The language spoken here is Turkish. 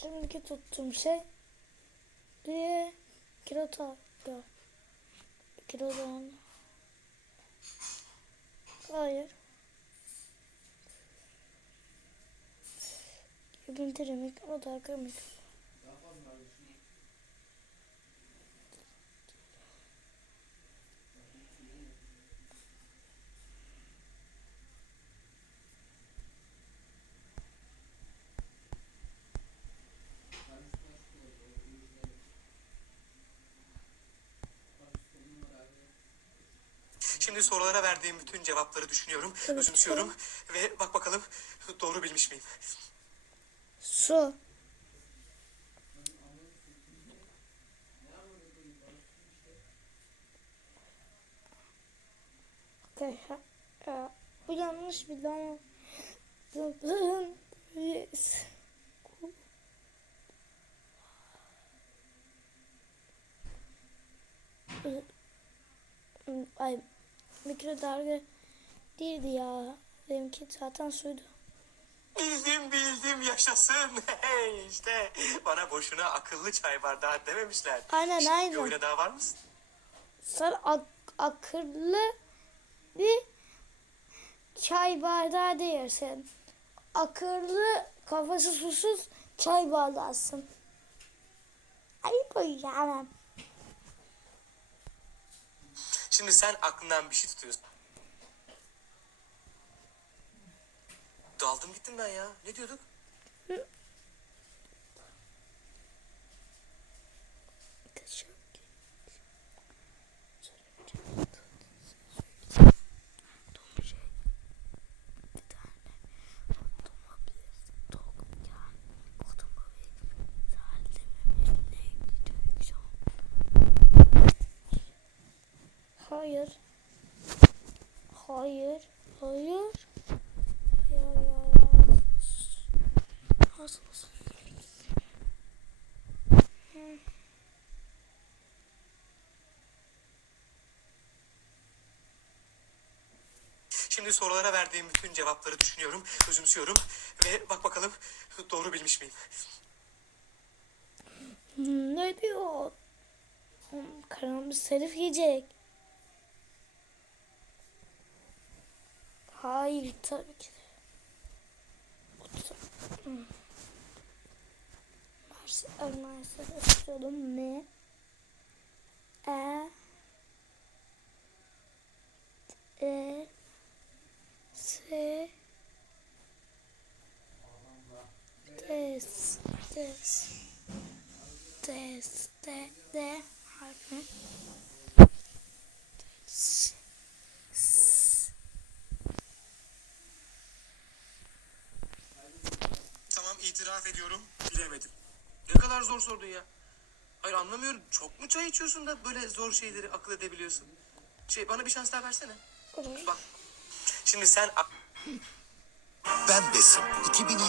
Şimdiki tuttuğum şey bir kirota. Yok. Kilodan. Hayır. Bildirimik o da kırmızı. Şimdi sorulara verdiğim bütün cevapları düşünüyorum, Evet. özümsüyorum ve bak bakalım doğru bilmiş miyim? Su. E, bu yanlış bir ama Yes. Mikrodalga değildi ya. Benimki zaten suydu. Bildim bildim yaşasın. İşte bana boşuna akıllı çay bardağı dememişler. Aynen, Şimdi aynen. Bir oyuna daha var mısın? Sen ak akıllı bir çay bardağı değilsin. Akıllı kafası susuz çay bardağısın. Ayıp yani. Şimdi sen aklından bir şey tutuyorsun. Daldım gittim ben ya. Ne diyorduk? Hayır. Hayır. Hayır. Ya ya ya. Nasıl. Şimdi sorulara verdiğim bütün cevapları düşünüyorum, özümsüyorum ve bak bakalım doğru bilmiş miyim? Ne diyor? Karanlık serif yiyecek. Hayır tabii ki de. Hmm. Mars Ermanya'sı istiyordum. Ne? E E S Des Des Des de de harfi. S, s. Tamam itiraf ediyorum. Bilemedim. Ne kadar zor sordun ya. Hayır anlamıyorum. Çok mu çay içiyorsun da böyle zor şeyleri akıl edebiliyorsun? Şey bana bir şans daha versene. Bak. Şimdi sen Ben Besim. 2020